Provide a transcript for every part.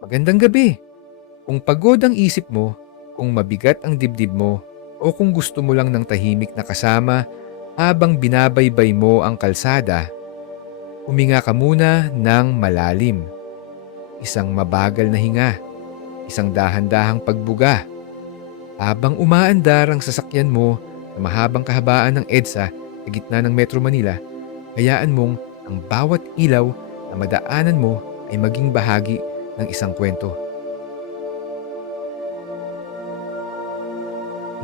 Magandang gabi. Kung pagod ang isip mo, kung mabigat ang dibdib mo, o kung gusto mo lang ng tahimik na kasama habang binabaybay mo ang kalsada, huminga ka muna ng malalim. Isang mabagal na hinga, isang dahan-dahang pagbuga. Habang umaandar ang sasakyan mo sa mahabang kahabaan ng EDSA sa gitna ng Metro Manila, hayaan mong ang bawat ilaw na madaanan mo ay maging bahagi ng isang kwento.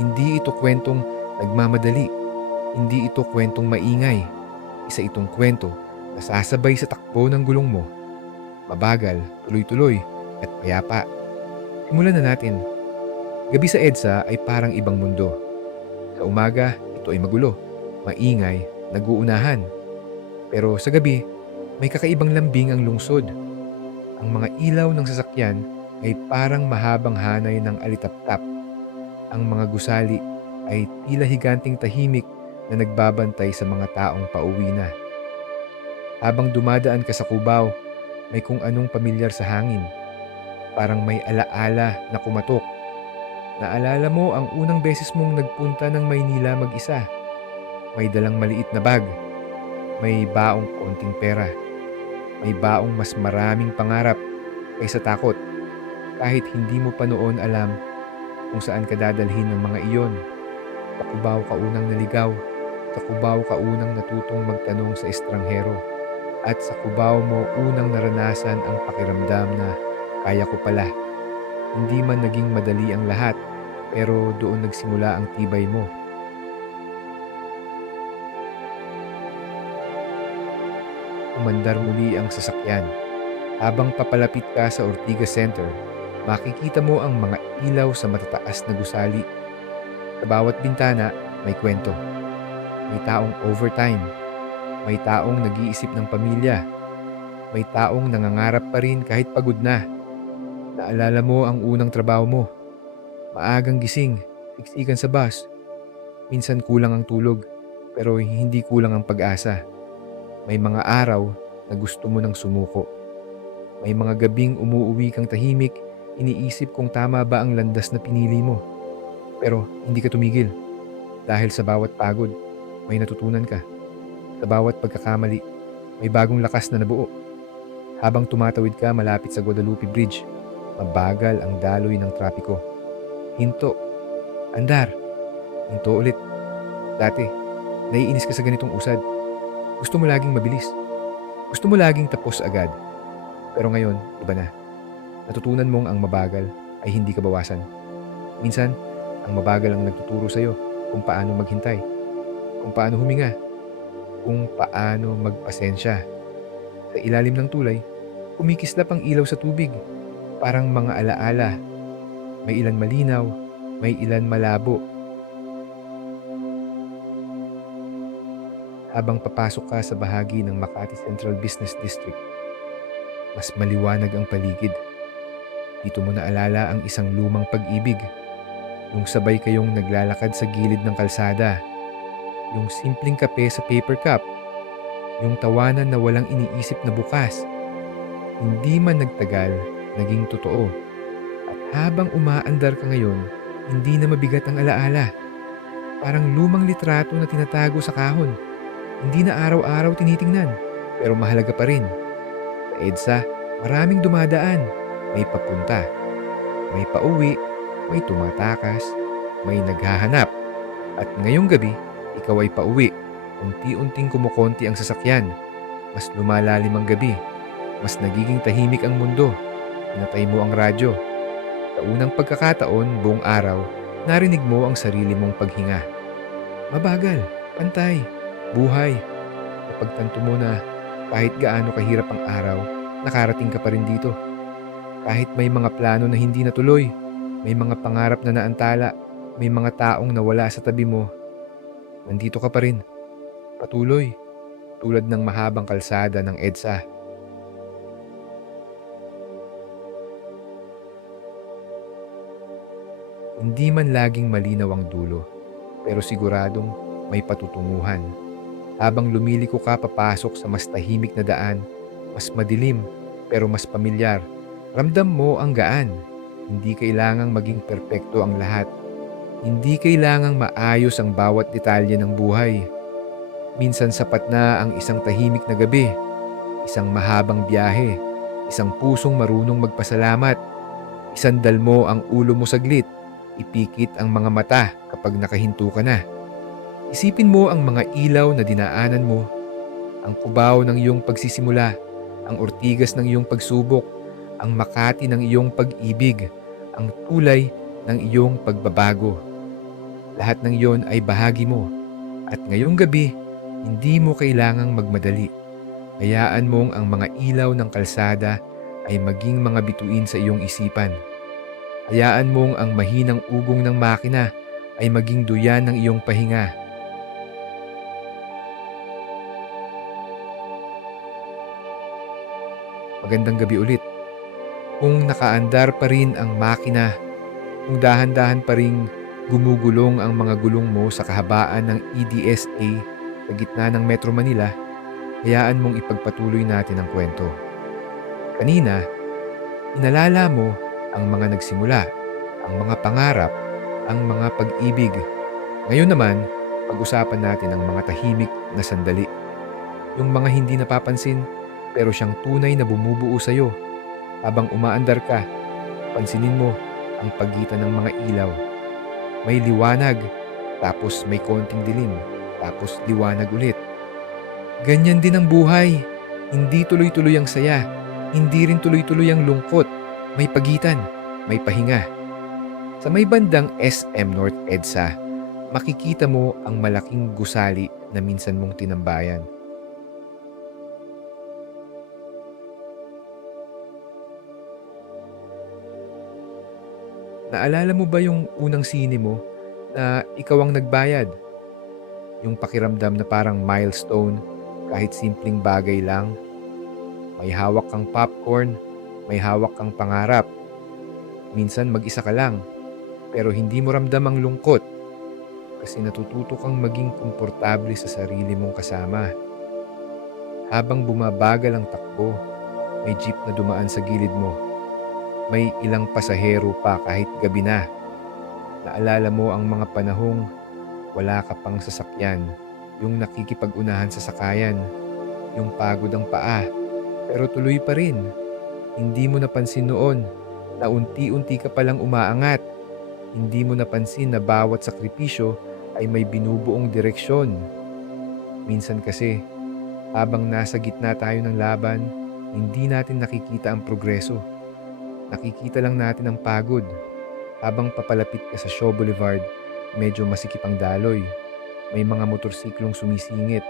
Hindi ito kwentong nagmamadali. Hindi ito kwentong maingay. Isa itong kwento na sasabay sa takbo ng gulong mo. Mabagal, tuloy-tuloy, at payapa. Simulan na natin. Gabi sa EDSA ay parang ibang mundo. Sa umaga, ito ay magulo, maingay, naguunahan. Pero sa gabi, may kakaibang lambing ang lungsod. Ang mga ilaw ng sasakyan ay parang mahabang hanay ng alitaptap. Ang mga gusali ay tila higanting tahimik na nagbabantay sa mga taong pauwi na. Habang dumadaan ka sa Cubao, may kung anong pamilyar sa hangin. Parang may alaala na kumatok. Naalala mo ang unang beses mong nagpunta ng Maynila mag-isa. May dalang maliit na bag. May baong konting pera. May baong mas maraming pangarap kaysa takot. Kahit hindi mo pa noon alam kung saan ka dadalhin ng mga iyon. Sa Cubao ka unang naligaw. Sa Cubao ka unang natutong magtanong sa estranghero. At sa Cubao mo unang naranasan ang pakiramdam na kaya ko pala. Hindi man naging madali ang lahat, pero doon nagsimula ang tibay mo. Umandar muli ang sasakyan. Habang papalapit ka sa Ortigas Center, makikita mo ang mga ilaw sa matataas na gusali. Sa bawat bintana, may kwento. May taong overtime. May taong nag-iisip ng pamilya. May taong nangangarap pa rin kahit pagod na. Naalala mo ang unang trabaho mo. Maagang gising, siksikan sa bus. Minsan kulang ang tulog, pero hindi kulang ang pag-asa. May mga araw na gusto mo nang sumuko. May mga gabing umuuwi kang tahimik, iniisip kung tama ba ang landas na pinili mo. Pero hindi ka tumigil. Dahil sa bawat pagod, may natutunan ka. Sa bawat pagkakamali, may bagong lakas na nabuo. Habang tumatawid ka malapit sa Guadalupe Bridge, mabagal ang daloy ng trapiko. Hinto. Andar. Hinto ulit. Dati, naiinis ka sa ganitong usad. Gusto mo laging mabilis. Gusto mo laging tapos agad. Pero ngayon, iba na. Natutunan mong ang mabagal ay hindi kabawasan. Minsan, ang mabagal ang nagtuturo sa'yo kung paano maghintay, kung paano huminga, kung paano magpasensya. Sa ilalim ng tulay, kumikislap ang ilaw sa tubig. Parang mga alaala. May ilan malinaw, may ilan malabo. Habang papasok ka sa bahagi ng Makati Central Business District, mas maliwanag ang paligid. Dito mo naalala ang isang lumang pag-ibig. Yung sabay kayong naglalakad sa gilid ng kalsada. Yung simpleng kape sa paper cup. Yung tawanan na walang iniisip na bukas. Hindi man nagtagal, naging totoo. At habang umaandar ka ngayon, hindi na mabigat ang alaala. Parang lumang litrato na tinatago sa kahon. Hindi na araw-araw tinitingnan, pero mahalaga pa rin. Sa EDSA, maraming dumadaan. May papunta, may pauwi, may tumatakas, may naghahanap. At ngayong gabi, ikaw ay pauwi. Unti-unting kumukonti ang sasakyan. Mas lumalalim ang gabi. Mas nagiging tahimik ang mundo. Pinatay mo ang radyo. Sa unang pagkakataon, buong araw, narinig mo ang sarili mong paghinga. Mabagal, pantay, buhay. Napagtanto mo na kahit gaano kahirap ang araw, nakarating ka pa rin dito. Kahit may mga plano na hindi natuloy, may mga pangarap na naantala, may mga taong nawala sa tabi mo, nandito ka pa rin. Patuloy, tulad ng mahabang kalsada ng EDSA. Hindi man laging malinaw ang dulo, pero siguradong may patutunguhan. Habang lumiliko ka papasok sa mas tahimik na daan, mas madilim pero mas pamilyar, Ramdam mo ang gaan. Hindi kailangang maging perpekto ang lahat. Hindi kailangang maayos ang bawat detalye ng buhay. Minsan sapat na ang isang tahimik na gabi, isang mahabang biyahe, isang pusong marunong magpasalamat, isandal mo ang ulo mo saglit, ipikit ang mga mata kapag nakahinto ka na. Isipin mo ang mga ilaw na dinaanan mo, ang kubaw ng iyong pagsisimula, ang ortigas ng iyong pagsubok, ang makati ng iyong pag-ibig, ang tulay ng iyong pagbabago. Lahat ng iyon ay bahagi mo. At ngayong gabi, hindi mo kailangang magmadali. Hayaan mong ang mga ilaw ng kalsada ay maging mga bituin sa iyong isipan. Hayaan mong ang mahinang ugong ng makina ay maging duyan ng iyong pahinga. Magandang gabi ulit. Kung nakaandar pa rin ang makina, kung dahan-dahan pa ring gumugulong ang mga gulong mo sa kahabaan ng EDSA sa gitna ng Metro Manila, hayaan mong ipagpatuloy natin ang kwento. Kanina, inalala mo ang mga nagsimula, ang mga pangarap, ang mga pag-ibig. Ngayon naman, pag-usapan natin ang mga tahimik na sandali. Yung mga hindi napapansin pero siyang tunay na bumubuo sa'yo. Habang umaandar ka, pansinin mo ang pagitan ng mga ilaw. May liwanag, tapos may konting dilim, tapos liwanag ulit. Ganyan din ang buhay. Hindi tuloy-tuloy ang saya. Hindi rin tuloy-tuloy ang lungkot. May pagitan, may pahinga. Sa may bandang SM North EDSA, makikita mo ang malaking gusali na minsan mong tinambayan. Naalala mo ba yung unang sine mo na ikaw ang nagbayad? Yung pakiramdam na parang milestone, kahit simpleng bagay lang. May hawak kang popcorn, may hawak kang pangarap. Minsan mag-isa ka lang, pero hindi mo ramdam ang lungkot kasi natututo kang maging komportable sa sarili mong kasama. Habang bumabagal ang takbo, may jeep na dumaan sa gilid mo. May ilang pasahero pa kahit gabi na. Naalala mo ang mga panahong wala ka pang sasakyan, yung nakikipag-unahan sa sakayan, yung pagod ang paa, pero tuloy pa rin. Hindi mo napansin noon na unti-unti ka palang umaangat. Hindi mo napansin na bawat sakripisyo ay may binubuong direksyon. Minsan kasi, habang nasa gitna tayo ng laban, hindi natin nakikita ang progreso. Nakikita lang natin ang pagod. Habang papalapit ka sa Shaw Boulevard, medyo masikip ang daloy. May mga motorsiklong sumisingit.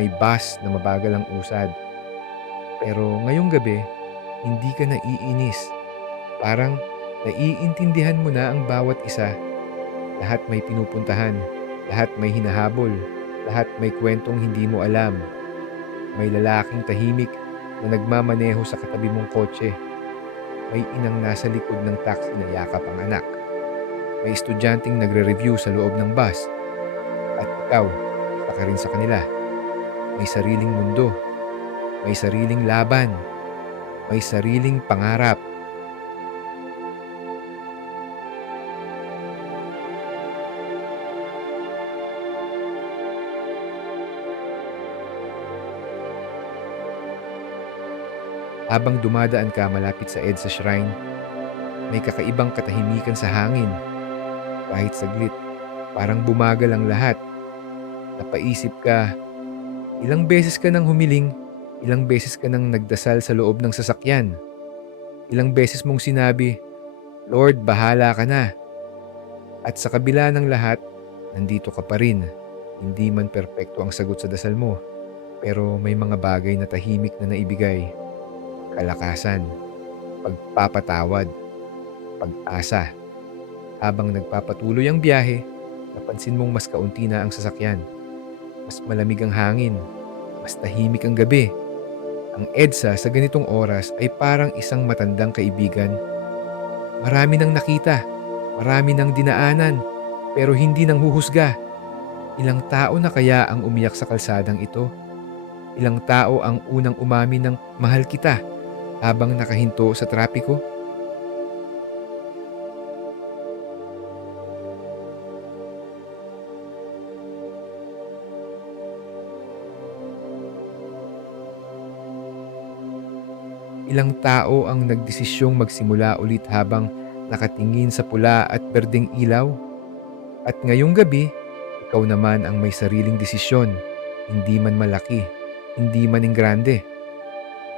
May bus na mabagal ang usad. Pero ngayong gabi, hindi ka naiinis. Parang naiintindihan mo na ang bawat isa. Lahat may pinupuntahan. Lahat may hinahabol. Lahat may kwentong hindi mo alam. May lalaking tahimik na nagmamaneho sa katabi mong kotse. May inang nasa likod ng taxi na yakap ang anak. May estudyanteng nagre-review sa loob ng bus. At ikaw, isa ka rin sa kanila. May sariling mundo. May sariling laban. May sariling pangarap. Habang dumadaan ka malapit sa EDSA Shrine, may kakaibang katahimikan sa hangin. Kahit saglit, parang bumagal ang lahat. Napaisip ka, ilang beses ka nang humiling, ilang beses ka nang nagdasal sa loob ng sasakyan. Ilang beses mong sinabi, Lord, bahala ka na. At sa kabila ng lahat, nandito ka pa rin. Hindi man perpekto ang sagot sa dasal mo, pero may mga bagay na tahimik na naibigay. Kalakasan, pagpapatawad, pag-asa. Habang nagpapatuloy ang biyahe, napansin mong mas kaunti na ang sasakyan. Mas malamig ang hangin, mas tahimik ang gabi. Ang EDSA sa ganitong oras ay parang isang matandang kaibigan. Marami nang nakita, marami nang dinaanan, pero hindi nang huhusga. Ilang tao na kaya ang umiyak sa kalsadang ito? Ilang tao ang unang umamin ng mahal kita? habang nakahinto sa trapiko? Ilang tao ang nagdesisyong magsimula ulit habang nakatingin sa pula at berdeng ilaw? At ngayong gabi, ikaw naman ang may sariling desisyon, hindi man malaki, hindi man grande,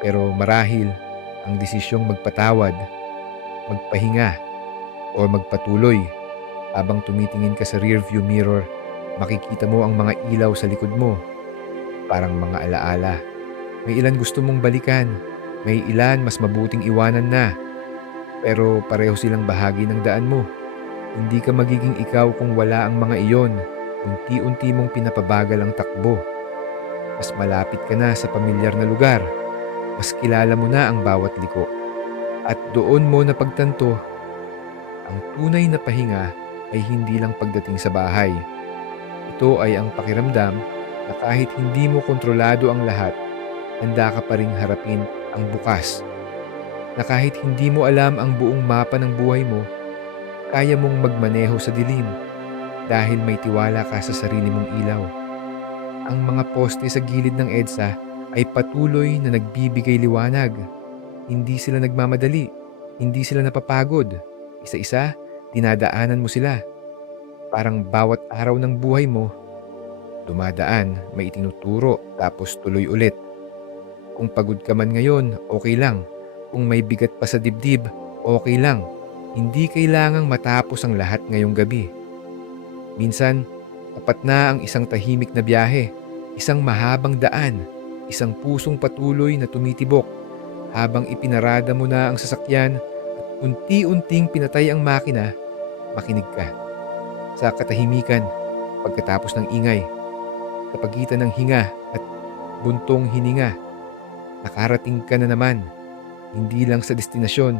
pero marahil ang desisyong magpatawad, magpahinga, o magpatuloy. Habang tumitingin ka sa rearview mirror, makikita mo ang mga ilaw sa likod mo, parang mga alaala. May ilan gusto mong balikan, may ilan mas mabuting iwanan na, pero pareho silang bahagi ng daan mo. Hindi ka magiging ikaw kung wala ang mga iyon. Unti-unti mong pinapabagal ang takbo. Mas malapit ka na sa pamilyar na lugar. Mas kilala mo na ang bawat liko. At doon mo napagtanto, ang tunay na pahinga ay hindi lang pagdating sa bahay. Ito ay ang pakiramdam na kahit hindi mo kontrolado ang lahat, handa ka pa ring harapin ang bukas. Na kahit hindi mo alam ang buong mapa ng buhay mo, kaya mong magmaneho sa dilim dahil may tiwala ka sa sarili mong ilaw. Ang mga poste sa gilid ng EDSA ay patuloy na nagbibigay liwanag. Hindi sila nagmamadali, hindi sila napapagod. Isa-isa, dinadaanan mo sila. Parang bawat araw ng buhay mo, dumadaan, may itinuturo, tapos tuloy ulit. Kung pagod ka man ngayon, okay lang. Kung may bigat pa sa dibdib, okay lang. Hindi kailangang matapos ang lahat ngayong gabi. Minsan, tapat na ang isang tahimik na biyahe, isang mahabang daan, isang pusong patuloy na tumitibok habang ipinarada mo na ang sasakyan at unti-unting pinatay ang makina. Makinig ka sa katahimikan pagkatapos ng ingay, sa pagitan ng hinga at buntong hininga. Nakarating ka na naman, hindi lang sa destinasyon,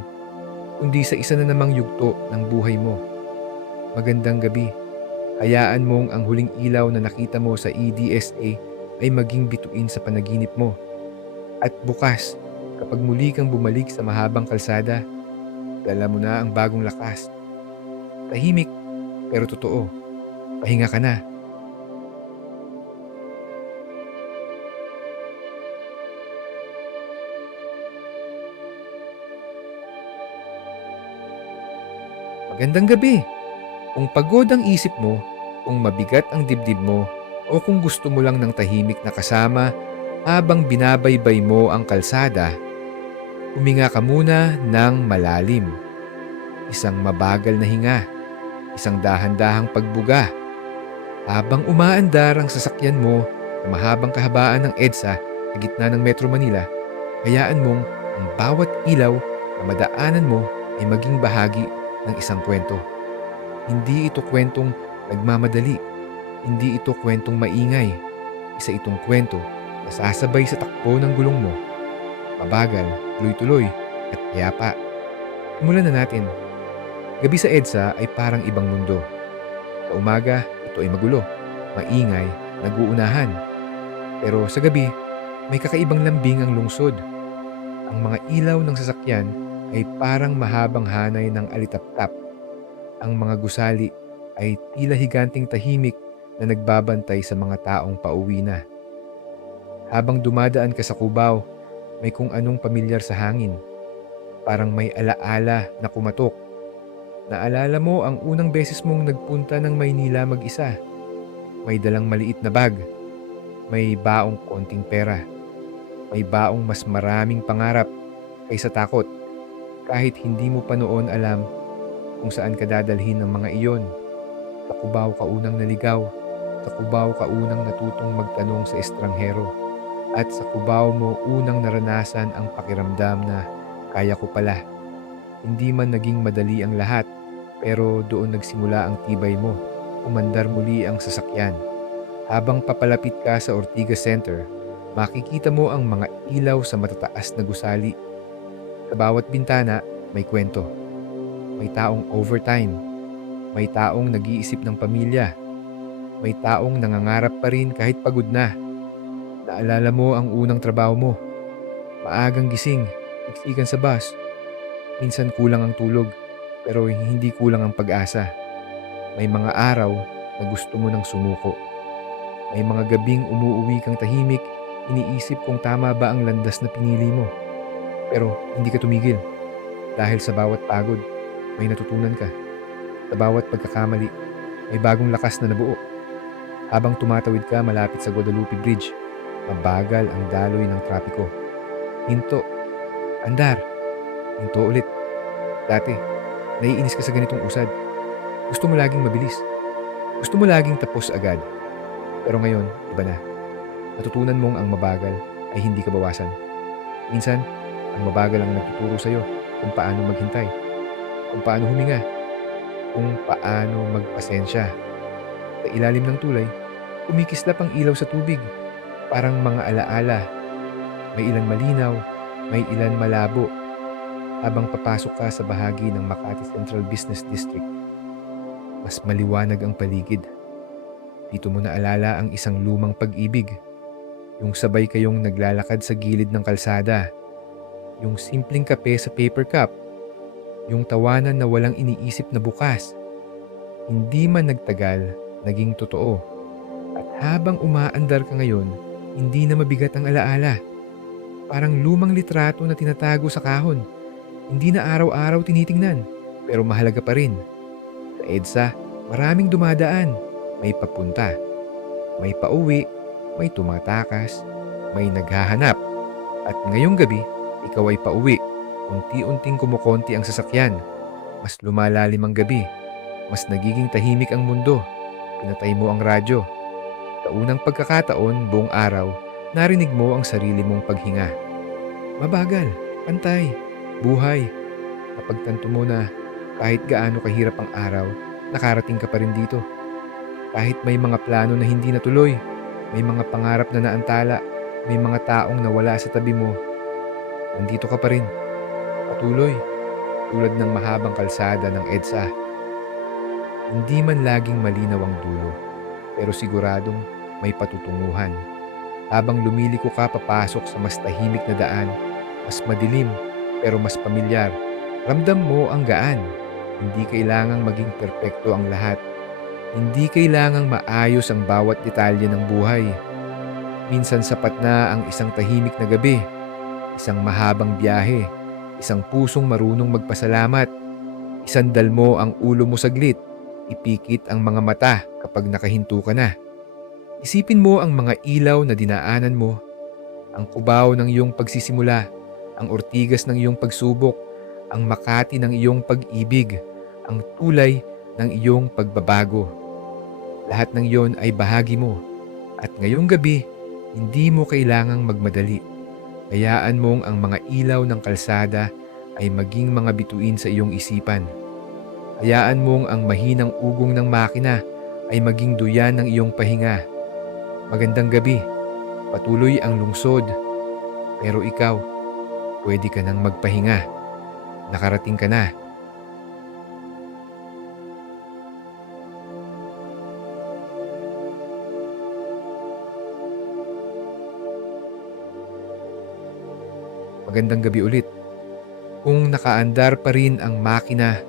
kundi sa isa na namang yugto ng buhay mo. Magandang gabi. Hayaan mong ang huling ilaw na nakita mo sa EDSA ay maging bituin sa panaginip mo. At bukas, kapag muli kang bumalik sa mahabang kalsada, dala mo na ang bagong lakas. Tahimik, pero totoo. Pahinga ka na. Magandang gabi. Kung pagod ang isip mo, kung mabigat ang dibdib mo, o kung gusto mo lang ng tahimik na kasama habang binabaybay mo ang kalsada, huminga ka muna ng malalim. Isang mabagal na hinga, isang dahan-dahang pagbuga. Habang umaandar ang sasakyan mo sa mahabang kahabaan ng EDSA sa gitna ng Metro Manila, hayaan mong ang bawat ilaw na madaanan mo ay maging bahagi ng isang kwento. Hindi ito kwentong nagmamadali. Hindi ito kwentong maingay. Isa itong kwento na sasabay sa takbo ng gulong mo. Mabagal, tuloy-tuloy, at payapa. Simulan na natin. Gabi sa EDSA ay parang ibang mundo. Sa umaga, ito ay magulo, maingay, nag-uunahan. Pero sa gabi, may kakaibang lambing ang lungsod. Ang mga ilaw ng sasakyan ay parang mahabang hanay ng alitaptap. Ang mga gusali ay tila higanting tahimik na nagbabantay sa mga taong pauwi na. Habang dumadaan ka sa Cubao, may kung anong pamilyar sa hangin. Parang may alaala na kumatok. Naalala mo ang unang beses mong nagpunta ng Maynila mag-isa. May dalang maliit na bag. May baong konting pera. May baong mas maraming pangarap kaysa takot. Kahit hindi mo pa noon alam kung saan ka dadalhin ng mga iyon. Sa Cubao ka unang naligaw. Sa Cubao ka unang natutong magtanong sa estranghero. At sa Cubao mo unang naranasan ang pakiramdam na kaya ko pala. Hindi man naging madali ang lahat, pero doon nagsimula ang tibay mo. Umandar muli ang sasakyan. Habang papalapit ka sa Ortigas Center, makikita mo ang mga ilaw sa matataas na gusali. Sa bawat bintana, may kwento. May taong overtime. May taong nag-iisip ng pamilya. May taong nangangarap pa rin kahit pagod na. Naalala mo ang unang trabaho mo. Maagang gising, siksikan sa bus. Minsan kulang ang tulog, pero hindi kulang ang pag-asa. May mga araw na gusto mo nang sumuko. May mga gabing umuuwi kang tahimik, iniisip kung tama ba ang landas na pinili mo. Pero hindi ka tumigil dahil sa bawat pagod, may natutunan ka. Sa bawat pagkakamali, may bagong lakas na nabuo. Habang tumatawid ka malapit sa Guadalupe Bridge, mabagal ang daloy ng trapiko. Hinto, andar, hinto ulit. Dati, naiinis ka sa ganitong usad. Gusto mo laging mabilis. Gusto mo laging tapos agad. Pero ngayon, iba na. Natutunan mong ang mabagal ay hindi ka bawasan. Minsan, ang mabagal ang nagtuturo sa'yo kung paano maghintay, kung paano huminga, kung paano magpasensya. Sa ilalim ng tulay, kumikislap ang ilaw sa tubig. Parang mga alaala. May ilan malinaw, may ilan malabo. Habang papasok ka sa bahagi ng Makati Central Business District, mas maliwanag ang paligid. Dito mo naalala ang isang lumang pag-ibig. Yung sabay kayong naglalakad sa gilid ng kalsada. Yung simpleng kape sa paper cup. Yung tawanan na walang iniisip na bukas. Hindi man nagtagal, naging totoo. At habang umaandar ka ngayon, hindi na mabigat ang alaala. Parang lumang litrato na tinatago sa kahon. Hindi na araw-araw tinitingnan, pero mahalaga pa rin. Sa EDSA, maraming dumadaan. May papunta, may pauwi, may tumatakas, may naghahanap. At ngayong gabi, ikaw ay pauwi. Unti-unting kumukonti ang sasakyan. Mas lumalalim ang gabi. Mas nagiging tahimik ang mundo. Pinatay mo ang radyo. Sa unang pagkakataon, buong araw, narinig mo ang sarili mong paghinga. Mabagal, pantay, buhay. Napagtanto mo na kahit gaano kahirap ang araw, nakarating ka pa rin dito. Kahit may mga plano na hindi natuloy, may mga pangarap na naantala, may mga taong nawala sa tabi mo, nandito ka pa rin. Patuloy, tulad ng mahabang kalsada ng EDSA. Hindi man laging malinaw ang dulo, pero siguradong may patutunguhan. Habang lumiliko ka papasok sa mas tahimik na daan, mas madilim pero mas pamilyar, ramdam mo ang gaan. Hindi kailangang maging perpekto ang lahat. Hindi kailangang maayos ang bawat detalye ng buhay. Minsan sapat na ang isang tahimik na gabi, isang mahabang biyahe, isang pusong marunong magpasalamat, isandal mo ang ulo mo saglit, ipikit ang mga mata kapag nakahinto ka na. Isipin mo ang mga ilaw na dinaanan mo, ang kubaw ng iyong pagsisimula, ang ortigas ng iyong pagsubok, ang Makati ng iyong pag-ibig, ang tulay ng iyong pagbabago. Lahat ng iyon ay bahagi mo. At ngayong gabi, hindi mo kailangang magmadali. Hayaan mong ang mga ilaw ng kalsada ay maging mga bituin sa iyong isipan. Hayaan mong ang mahinang ugong ng makina ay maging duyan ng iyong pahinga. Magandang gabi. Patuloy ang lungsod. Pero ikaw, pwede ka nang magpahinga. Nakarating ka na. Magandang gabi ulit. Kung nakaandar pa rin ang makina,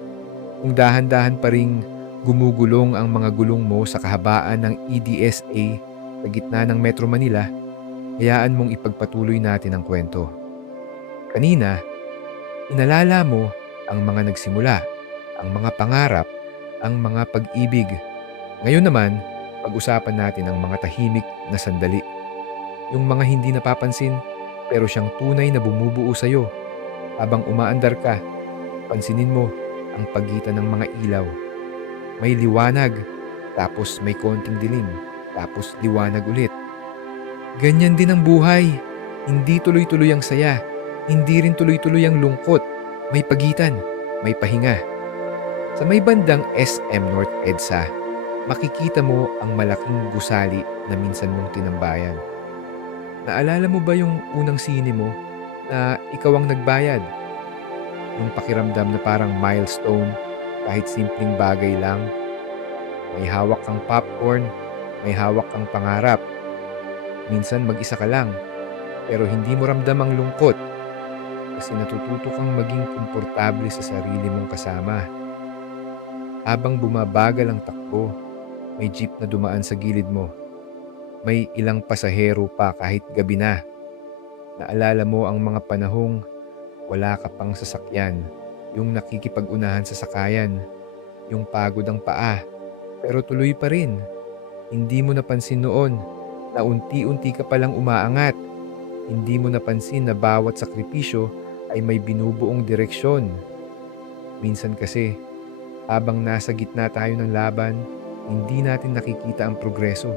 kung dahan-dahan pa ring gumugulong ang mga gulong mo sa kahabaan ng EDSA sa gitna ng Metro Manila, hayaan mong ipagpatuloy natin ang kwento. Kanina, inalala mo ang mga nagsimula, ang mga pangarap, ang mga pag-ibig. Ngayon naman, pag-usapan natin ang mga tahimik na sandali. Yung mga hindi napapansin, pero siyang tunay na bumubuo sa'yo. Habang umaandar ka, pansinin mo ang pagitan ng mga ilaw. May liwanag, tapos may konting dilim, tapos liwanag ulit. Ganyan din ang buhay. Hindi tuloy-tuloy ang saya. Hindi rin tuloy-tuloy ang lungkot. May pagitan, may pahinga. Sa may bandang SM North EDSA, makikita mo ang malaking gusali na minsan mong tinambayan. Naalala mo ba yung unang sine mo na ikaw ang nagbayad? Yung pakiramdam na parang milestone kahit simpleng bagay lang. May hawak kang popcorn, may hawak kang pangarap. Minsan mag-isa ka lang, pero hindi mo ramdam ang lungkot. kasi natututo kang maging komportable sa sarili mong kasama. Habang bumabagal ang takbo, may jeep na dumaan sa gilid mo. May ilang pasahero pa kahit gabi na. Naalala mo ang mga panahong wala ka pang sasakyan, yung nakikipag-unahan sa sakayan, yung pagod ang paa, pero tuloy pa rin. Hindi mo napansin noon na unti-unti ka palang umaangat. Hindi mo napansin na bawat sakripisyo ay may binubuong direksyon. Minsan kasi, habang nasa gitna tayo ng laban, hindi natin nakikita ang progreso.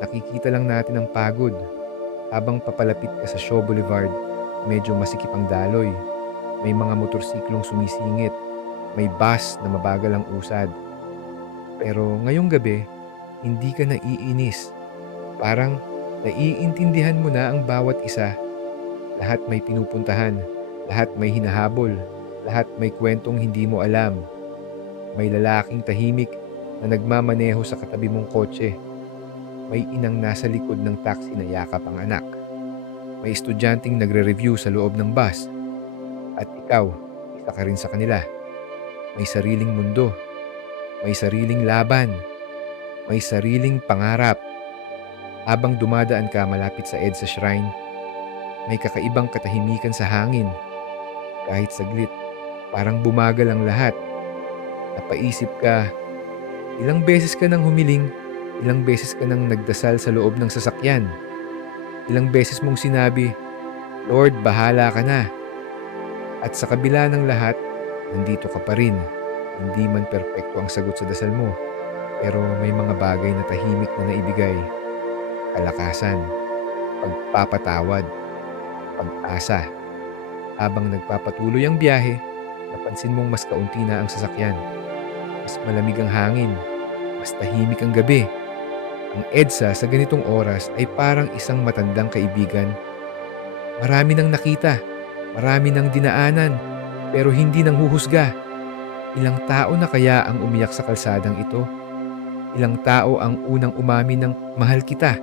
Nakikita lang natin ang pagod. Habang papalapit ka sa Shaw Boulevard, medyo masikip ang daloy. May mga motorsiklong sumisingit. May bus na mabagal ang usad. Pero ngayong gabi, hindi ka naiinis. Parang naiintindihan mo na ang bawat isa. Lahat may pinupuntahan, lahat may hinahabol, lahat may kwentong hindi mo alam. May lalaking tahimik na nagmamaneho sa katabi mong kotse. May inang nasa likod ng taxi na yakap ang anak. May estudyanteng nagre-review sa loob ng bus. At ikaw, isa ka rin sa kanila. May sariling mundo, may sariling laban, may sariling pangarap. Habang dumadaan ka malapit sa EDSA Shrine, may kakaibang katahimikan sa hangin. Kahit saglit, parang bumagal ang lahat. Napaisip ka, ilang beses ka nang humiling, ilang beses ka nang nagdasal sa loob ng sasakyan. Ilang beses mong sinabi, Lord, bahala ka na. At sa kabila ng lahat, nandito ka pa rin. Hindi man perpekto ang sagot sa dasal mo, pero may mga bagay na tahimik na naibigay. Kalakasan, pagpapatawad, pag-asa. Habang nagpapatuloy ang biyahe, napansin mong mas kaunti na ang sasakyan. Mas malamig ang hangin, mas tahimik ang gabi. Ang EDSA sa ganitong oras ay parang isang matandang kaibigan. Marami nang nakita, marami nang dinaanan, pero hindi nang huhusga. Ilang tao na kaya ang umiyak sa kalsadang ito? Ilang tao ang unang umamin ng mahal kita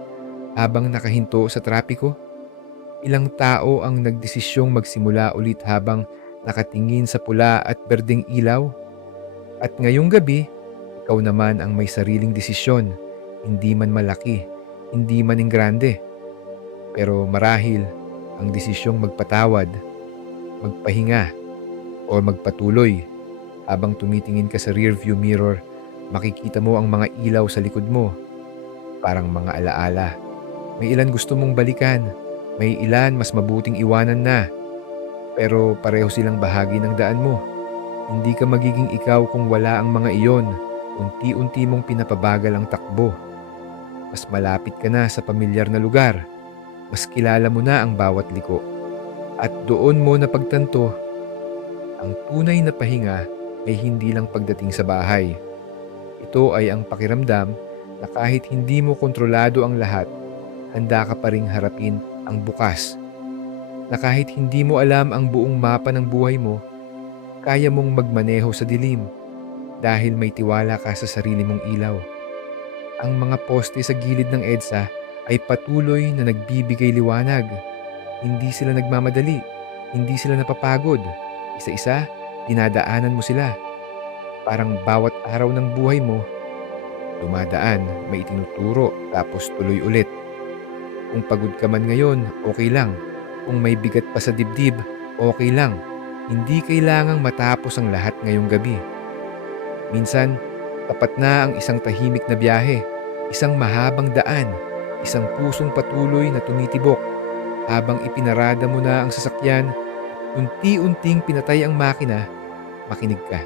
habang nakahinto sa trapiko? Ilang tao ang nagdesisyong magsimula ulit habang nakatingin sa pula at berdeng ilaw? At ngayong gabi, ikaw naman ang may sariling desisyon, hindi man malaki, hindi man grande. Pero marahil, ang desisyong magpatawad, magpahinga, o magpatuloy. Habang tumitingin ka sa rearview mirror, makikita mo ang mga ilaw sa likod mo. Parang mga alaala. May ilan gusto mong balikan, may ilan mas mabuting iwanan na. Pero pareho silang bahagi ng daan mo. Hindi ka magiging ikaw kung wala ang mga iyon. Unti-unti mong pinapabagal ang takbo. Mas malapit ka na sa pamilyar na lugar. Mas kilala mo na ang bawat liko. At doon mo napagtanto, ang tunay na pahinga ay hindi lang pagdating sa bahay. Ito ay ang pakiramdam na kahit hindi mo kontrolado ang lahat, handa ka pa ring harapin ang bukas. Na kahit hindi mo alam ang buong mapa ng buhay mo, kaya mong magmaneho sa dilim dahil may tiwala ka sa sarili mong ilaw. Ang mga poste sa gilid ng EDSA ay patuloy na nagbibigay liwanag. Hindi sila nagmamadali, hindi sila napapagod. Isa-isa, dinadaanan mo sila. Parang bawat araw ng buhay mo, dumadaan, may itinuturo, tapos tuloy ulit. Kung pagod ka man ngayon, okay lang. Kung may bigat pa sa dibdib, okay lang. Hindi kailangang matapos ang lahat ngayong gabi. Minsan, tapat na ang isang tahimik na biyahe, isang mahabang daan, isang pusong patuloy na tumitibok. Habang ipinarada mo na ang sasakyan, unti-unting pinatay ang makina, makinig ka.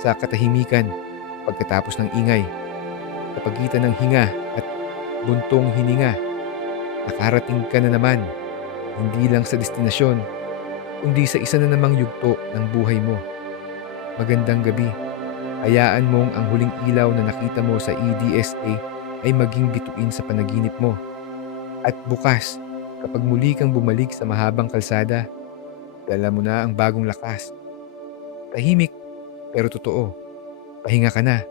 Sa katahimikan, pagkatapos ng ingay, sa pagitan ng hinga at buntong hininga, nakarating ka na naman, hindi lang sa destinasyon, kundi sa isa na namang yugto ng buhay mo. Magandang gabi. Hayaan mong ang huling ilaw na nakita mo sa EDSA ay maging bituin sa panaginip mo. At bukas, kapag muli kang bumalik sa mahabang kalsada, dala mo na ang bagong lakas. Tahimik, pero totoo. Pahinga ka na.